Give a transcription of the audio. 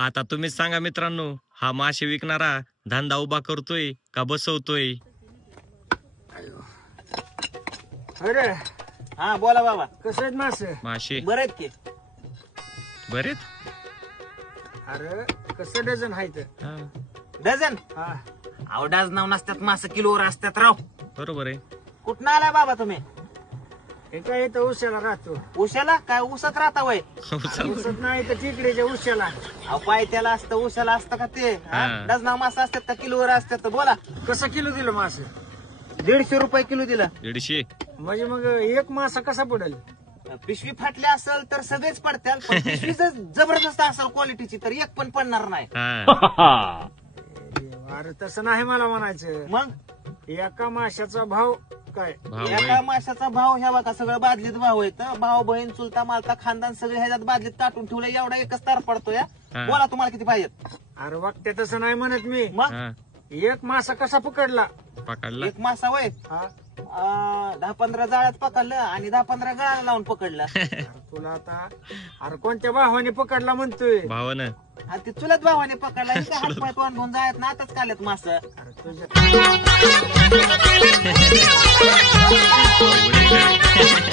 आता तुम्हीच सांगा मित्रांनो, हा मासे विकणारा धंदा उभा करतोय का बसवतोय? अरे हा बोला बाबा. कसं आहेत मासे? मासे बरं आहेत की. बरेत. अरे कसं डझन आहेत? हा, डझन? हा अहो डझनाव नसतात, मासे किलोवर असतात राव. बरोबर आहे. कुठं आलाय बाबा तुम्ही? हे काय इथं उशाला राहतो. उशाला काय उसत राहता वय? उसत नाही तर तिकडेच्या उशाला. अहो पायथ्याला असतं, उशाला असतं का ते? हा. डझनाव मासा असतात का किलोवर असतात? बोला. कसं किलो दिलं मासे? 150 रुपये किलो दिलं. 150. म्हणजे मग एक मासा कसा पडेल? पिशवी फाटली असेल तर सगळेच पडत्याल, पण पिशवी जर जबरदस्त असेल क्वालिटीची तर एक पण पडणार नाही. हा, अरे तसं नाही मला म्हणायचं. मग एका माशाचा भाव काय? भाव एका आहे. माशाचा भाव ह्या बघा सगळं बादलीत भाव येत. भाऊ बहीण चुलता मालता खानदान सगळे ह्याच्यात बादलीत काटून ठेवलं, एवढा एकच तार पडतो या. हा. बोला तुम्हाला किती पाहिजेत? अरे वागते तसं नाही म्हणत मी. मग हा, एक मासा कसा पकडला? पकडला. एक मासा वय हा 10-15 जाळ्यात पकडलं आणि 10-15 गाळा लावून पकडलं. अरे तुला आता अरे कोणत्या भावाने पकडला म्हणतोय? भावानं. आणि ते चुलत भावाने पकडला. इथं हातपाय तोंड धुवून जायत ना, आताच काल्यात मास. अरे तुझ्या अवघड आहे.